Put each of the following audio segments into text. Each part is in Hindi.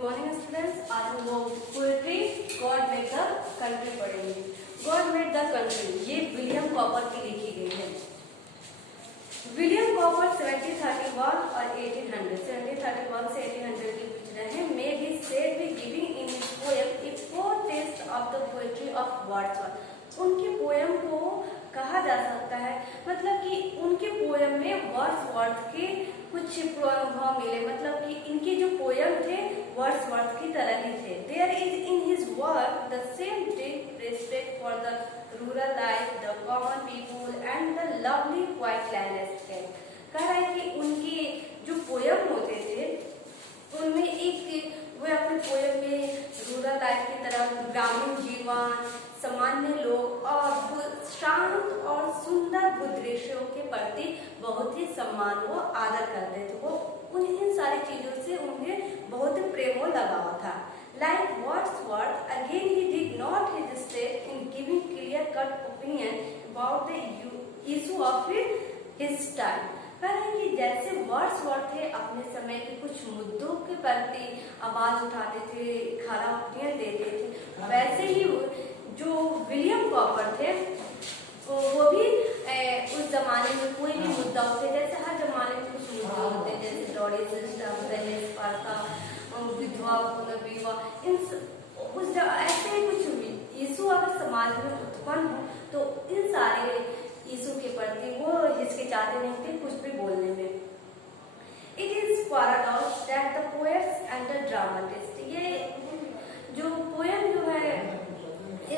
Good morning students. आज हम लोग poetry God made the country पढ़ेंगे। गॉड मेड द कंट्री ये विलियम कॉपर की लिखी गई है। विलियम कॉपर 1731 और 1800 से 1800 के बीच रहे। May be said be giving in his poem a foretaste of the poetry of Wordsworth. उनके पोएम को कहा जा सकता है, मतलब कि उनके पोएम में वर्ड्सवर्थ के कुछ अनुभव मिले, मतलब कि इनके जो पोएम थे वर्ड्सवर्थ की तरह ही थे। There is in his work the same deep respect for the rural life, the common people and the lovely quiet landscape. कह रहा है कि उनके जो पोएम होते थे उनमें एक वे अपने पोएम में रूरल लाइफ की तरह ग्रामीण जीवन, सामान्य लोग और शांत और सुंदर भूदृश्यों के प्रति बहुत ही सम्मान व आदर करते थे। वो इन सारी चीजों से उन्हें बहुत ही प्रेम और लगाव था। Like Wordsworth, again he did not hesitate in giving clear-cut opinion about the issue of his time. कह रहे हैं कि जैसे वर्ड्सवर्थ थे अपने समय के कुछ मुद्दों के प्रति आवाज उठाते थे, खरा ओपिनियन देते थे, वैसे ही जो विलियम कॉपर थे वो भी उस जमाने में कोई भी मुद्दा होते, जैसे हर जमाने में कुछ मुद्दे होते हैं, जैसे ड्रॉडी सिस्टम, दहेज प्रथा, विधवा पुनर्विवाह, ऐसे कुछ इशू अगर समाज में उत्पन्न हो तो इन सारे इशू के प्रति वो हिचकिचाते नहीं थे कुछ भी बोलने में। It is paradox that the poets and the dramatist, ये जो पोएम जो है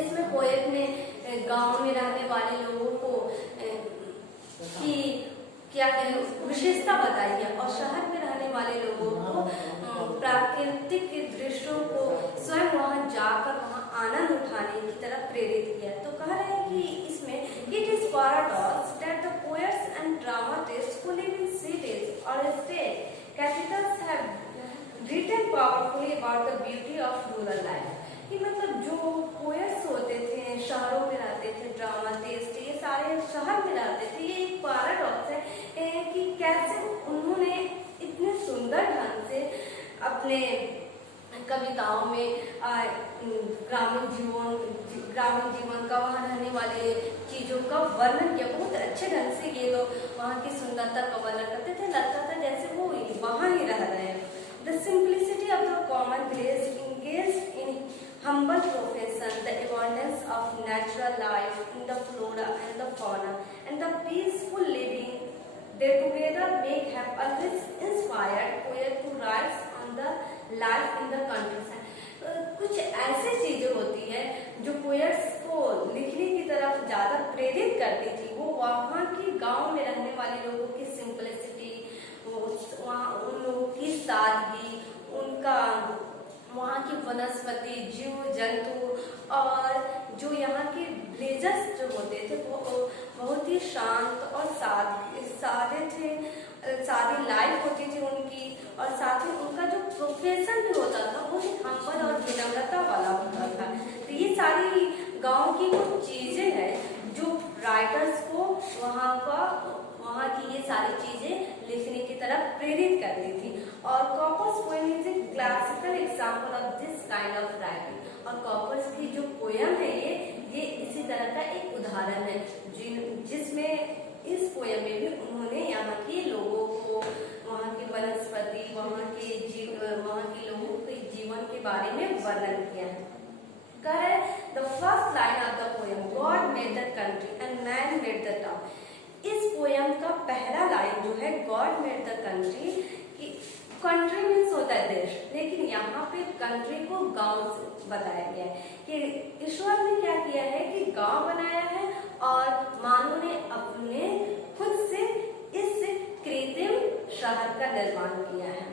इसमें पोएट ने गांव में रहने वाले लोगों को की क्या कहें विशेषता बताई है और शहर में रहने वाले लोगों को प्राकृतिक दृश्यों को स्वयं वहां जाकर वहां आनंद उठाने की तरफ प्रेरित किया। तो कह रहे हैं कि इसमें it is paradox that the poets and dramatist who live in cities और state capitals have written powerfully about the beauty of rural life. कि मतलब जो पोएट्स होते थे शहरों में रहते थे, ड्रामाटिस्ट ये सारे शहर में रहते थे, ये एक पैराडॉक्स है कि कैसे उन्होंने इतने सुंदर ढंग से अपने कविताओं में ग्रामीण जीवन का, वहाँ रहने वाले चीजों का वर्णन किया। बहुत अच्छे ढंग से ये लोग वहाँ की सुंदरता का वर्णन करते थे, लगता था जैसे वो वहाँ ही रह रहे हैं। The simplicity of the common village engaged in humble profession, the abundance of natural life in the flora and the fauna, and the peaceful living they together make have always inspired poet to write on the life in the countryside. कुछ ऐसी चीजें होती है जो पोएट्स को लिखने की तरफ ज्यादा प्रेरित करती थी। वो वहाँ की गांव में रहने वाले लोगों की सिंप्लिसिटी, वहाँ उन लोगों की सादगी, उनका वहाँ की वनस्पति, जीव जंतु और जो यहाँ के विलेजेस जो होते थे वो बहुत ही शांत और सादे थे, सादी लाइफ होती थी उनकी, और साथ ही उनका जो प्रोफेशन भी होता था वो हम्बल और विनम्रता वाला होता था। तो ये सारी गांव की कुछ चीजें हैं जो राइटर्स को वहाँ की ये सारी चीजें लिखने की तरफ प्रेरित करती थी। और Cowper's poem is a classical example of this kind of writing. और कॉपर्स की जो पोएम है ये इसी तरह का एक उदाहरण है जिसमें इस पोएम में भी उन्होंने यहाँ के लोगों को, वहाँ की वनस्पति, वहाँ के लोगों के जीवन के बारे में वर्णन किया है। कह रहे the first line of the poem God made the country and man made the town. इस पोएम का पहला लाइन जो है God made the country, country means होता है देश, लेकिन यहाँ पे कंट्री को गांव से बताया गया है कि ईश्वर ने क्या किया है कि गांव बनाया है और मानव ने अपने खुद से इस कृत्रिम शहर का निर्माण किया है।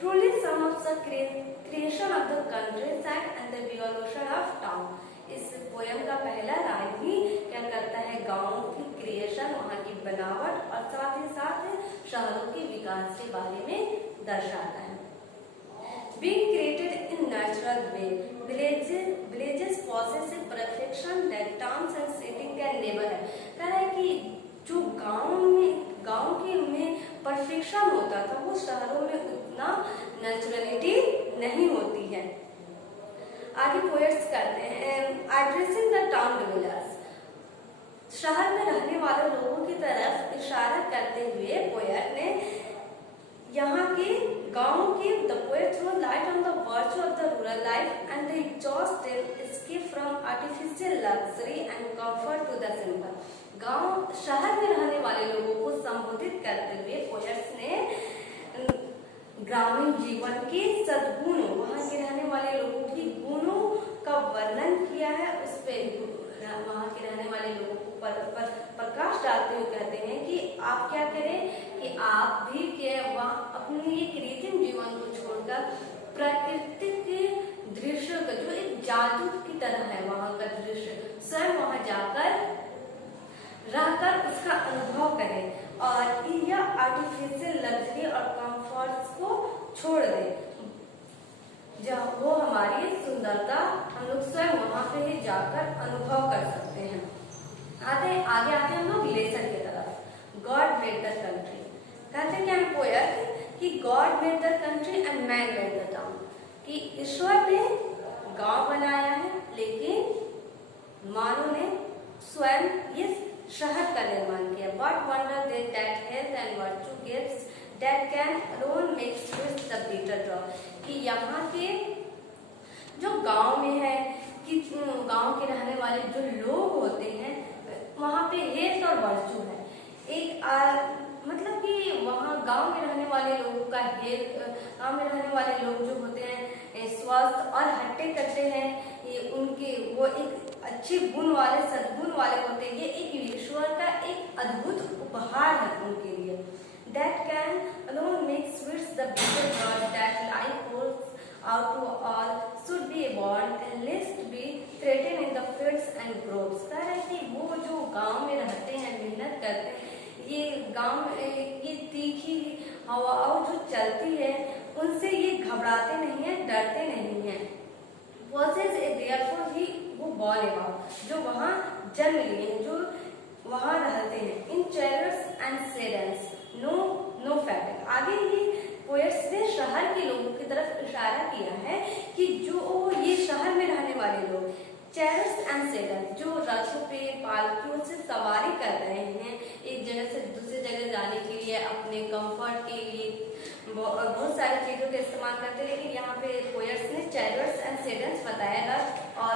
Truly some of the creation of the countryside and the evolution of town. इस पोएम का पहला लाइन ही क्या करता है, गांव की क्रिएशन, वहाँ की बनावट और साथ ही साथ शहरों के विकास के बारे में दर्शाता है। Being created in natural way, villages possess a perfection that towns and cities can never have। कह रहा है कि जो गांव के में परफेक्शन होता था वो शहरों में उतना नेचुरलिटी पोएट्स करते हैं एड्रेसिंग द टाउन डिवेलपर्स, शहर में रहने वाले लोगों की तरफ इशारा करते हुए पोएट ने यहाँ के गांव की the poet throw light on the virtue of the rural life and the exhaust escape from artificial luxury and comfort to the simple. गांव शहर में रहने वाले लोगों को संबोधित करते हुए पोएट्स ने ग्रामीण जीवन के सद्गुणों, वहां के रहने वाले लोगों की गुणों का वर्णन किया है। उस पे वहां के रहने वाले लोगों को प्रकाश डालते हुए कहते हैं कि आप क्या करें कि आप भी के वहाँ अपने ये कृत्रिम जीवन को छोड़कर प्राकृतिक दृश्य का जो एक जादू की तरह है वहां का दृश्य, स्वयं वहां जाकर रहकर उसका अनुभव करें और यह आर्टिफिशियल लग्जरी और कंफर्ट्स को छोड़ दें। जब वो हमारी सुंदरता हम लोग स्वयं वहां पे ही जाकर अनुभव कर सकते हैं। आगे आते हैं हम लोग लेसन की तरफ। गॉड मेड द कंट्री, कहते क्या है पोएट कि God made the country and man made the town, कि ईश्वर ने गांव बनाया है लेकिन मानव ने स्वयं ये शहर का निर्माण किया। What wonder that health and virtue gifts that can alone make sweet the bitter drop, कि यहाँ के जो गांव में है कि गांव के रहने वाले जो लोग होते हैं वहाँ पे हेल्थ और वर्चू है। एक मतलब कि वहाँ गांव में रहने वाले लोगों का हेल्थ, गांव में रहने वाले लोग जो होते हैं स्वस्थ और हट्टे कट्टे हैं, ये उनके वो एक अच्छे गुण वाले सद्गुण वाले होते हैं। ये एक ईश्वर का एक अद्भुत उपहार है उनके लिए। That can alone make sweet the bitter gourd that life pours out to all should be born and lest be threatened in the fields and groves। कह रहे कि वो जो गांव में रहते हैं, मेहनत करते हैं, ये गांव ये तीखी हवाओं जो चलती है उनसे ये घबराते नहीं है, डरते नहीं है। Possess a therefore ही वो born about, जो वहाँ जन्म लिए हैं, जो वहाँ रहते हैं। In chariots and sedans no fatal। आगे ये पोएट्स ने शहर के लोगों की तरफ इशारा किया है कि जो ये शहर में रहने वाले लोग चैरियट्स एंड सेडन्स, जो रथों पे पालकियों से सवारी कर रहे हैं एक जगह से दूसरी जगह जाने के लिए, अपने कंफर्ट के लिए बहुत सारी चीजों का इस्तेमाल करते हैं। लेकिन यहाँ पे पोएट्स ने चैरियट्स एंड सेडन्स बताया, रथ और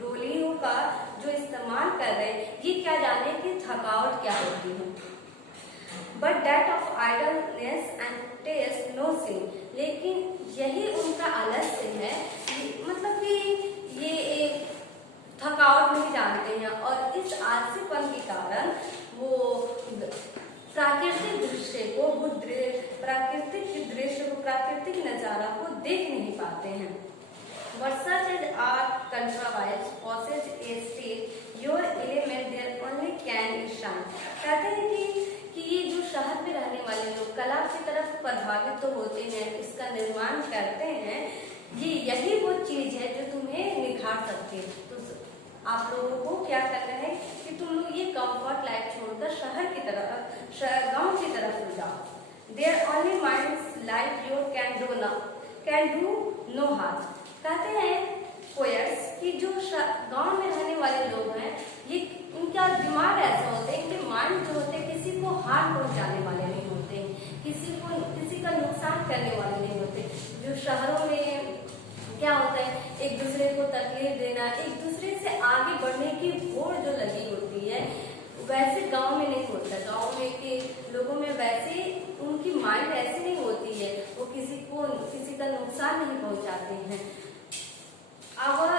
डोलियों का जो इस्तेमाल कर रहे हैं, ये क्या जाने कि थकावट क्या होती है। But that of idleness and taste no sin, लेकिन यही उनका आलस्य है, मतलब कि ये एक थकावट नहीं जानते हैं और इस आलसीपन के कारण वो प्राकृतिक दृश्य को, वो प्राकृतिक दृश्य को, प्राकृतिक नजारा को देख नहीं पाते हैं। But such as art contrives possess a state, your element there only can shine। कहते हैं कि ये जो शहर में रहने वाले लोग कला की तरफ प्रभावित तो होते हैं, इसका निर्माण करते हैं, ये यही वो चीज है जो तुम्हें निखार सकती है। तो आप लोगों को क्या करना है कि तुम लोग ये कंफर्ट लाइफ छोड़कर शहर की तरफ, गांव की तरफ हो जाओ। Their only minds like you can do no harm। कहते हैं पोएट्स कि जो गांव में रहने वाले लोग हैं, ये इनका दिमाग ऐसा होता है, इनके माइंड जो होते हैं किसी को हार्म पहुंचाने वाले नहीं होते, किसी का नुकसान करने वाले नहीं होते। जो शहरों में क्या होता है, एक दूसरे को तकलीफ देना, एक दूसरे से आगे बढ़ने की होड़ जो लगी होती है, वैसे गांव में नहीं होता। गांव में के लोगों में वैसे उनकी माइंड ऐसी नहीं होती है, वो किसी का नुकसान नहीं पहुंचाते हैं। Our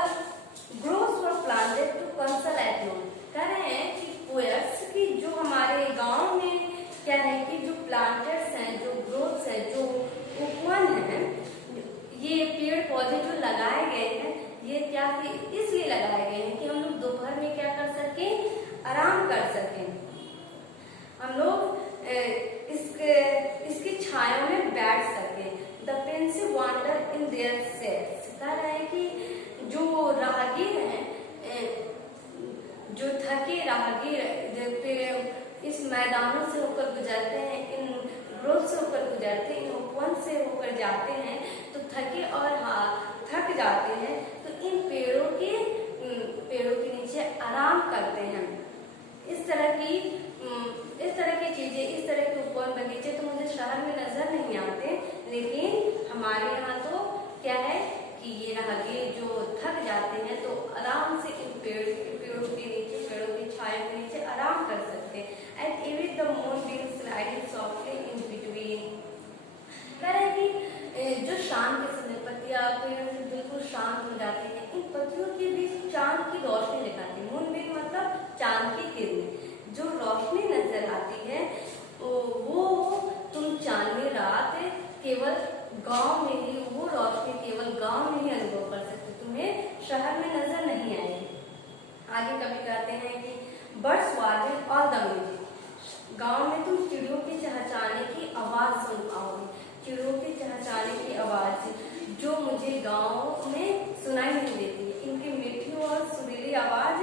groves were planted to console at noon। कह रहे हैं कि पोएट्स की जो हमारे गांव में क्या है कि जो प्लांटर्स हैं, जो ग्रोव्स हैं, जो उपवन हैं, ये पेड़ पौधे जो लगाए गए हैं, ये क्या कि इसलिए लगाए गए हैं कि हम लोग दोपहर में क्या कर सकें, आराम कर सकें। हम लोग इसकी छाया में बैठ सकें। The pensive wander in their sets. कह रहे हैं कि जो राहगीर हैं, जो थके राहगीर इस मैदानों से होकर गुजरते हैं, इन ग्रोव से होकर गुजरते हैं, इन उपवन से होकर जाते हैं, तो थके और थक जाते हैं, तो इस तरह की चीजें, इस तरह के उपवन बगीचे तो मुझे शहर में नजर नहीं आते, लेकिन हमारे यहाँ तो क्या है कि ये राहगीर जो थक जाते हैं तो आराम से इन पेड़ों के नीचे, पेड़ों की छाया के नीचे आराम कर सकते हैं। And even the moon beam sliding softly in between. कह रहे हैं कि जो शाम के समय पत्तियां पेड़ से बिल्कुल शांत हो जाती हैं, इन पत्तियों के बीच चांद की रोशनी दिखाती है। मून बीम मतलब चांद की किरणें, जो रोशनी नजर आती है वो तुम चांदनी रात केवल गांव में ही, वो रोशनी केवल गांव में ही अनुभव कर सकते, तुम्हें शहर में नजर नहीं आएगी। आगे कभी कहते हैं कि birds warning all the music. गांव में तुम चिड़ियों के चहचहाने की आवाज सुन पाओगे, चिड़ियों के चहचहाने की आवाज जो मुझे गांव में सुनाई नहीं देती है। इनकी मीठी और सुरीली आवाज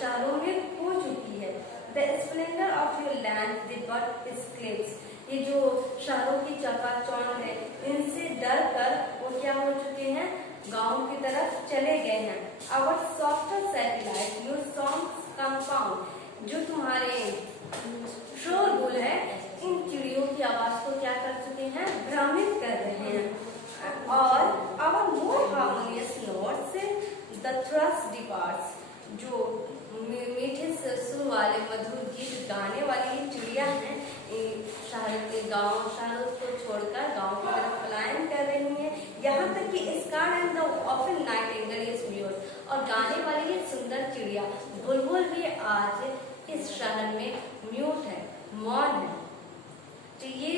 शहरों में हो चुकी है। The splendour of your land the bird exclaims. ये जो शहरों की चकाचौंध है, इनसे डर कर वो क्या हो चुके हैं, गांव की तरफ चले गए हैं। Our softer satellite your songs compound. जो तुम्हारे शोरगुल है, इन चिड़ियों की आवाज को क्या कर चुके हैं, भ्रमित कर रहे हैं। और our more harmonious notes the thrush departs. जो मीठे सुर वाले मधुर गीत गाने वाली ये चिड़िया हैं, शहरों को छोड़कर गांव की तरफ पलायन कर रही हैं। यहाँ तक कि scared and the often nightingale is mute. और गाने वाली ये सुंदर चिड़िया बुलबुल भी आज इस शहर में म्यूट है, मौन है। तो ये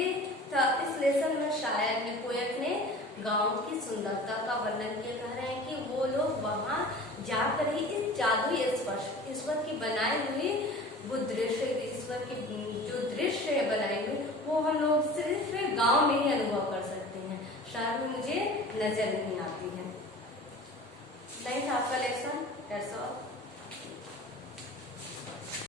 था इस लेसन में शायर ने, पोएट ने गांव की सुंदरता का वर्णन किया। कह रहे हैं कि वो लोग वहां जाकर ही इस जादुई स्पर्श, ईश्वर की बनाई हुई वो दृश्य, ईश्वर की जो दृश्य है बनाई हुई, वो हम लोग सिर्फ गांव में ही अनुभव कर सकते हैं, शहर में मुझे नजर नहीं आती है। नहीं था आपका लेक्चर, दैट्स ऑल।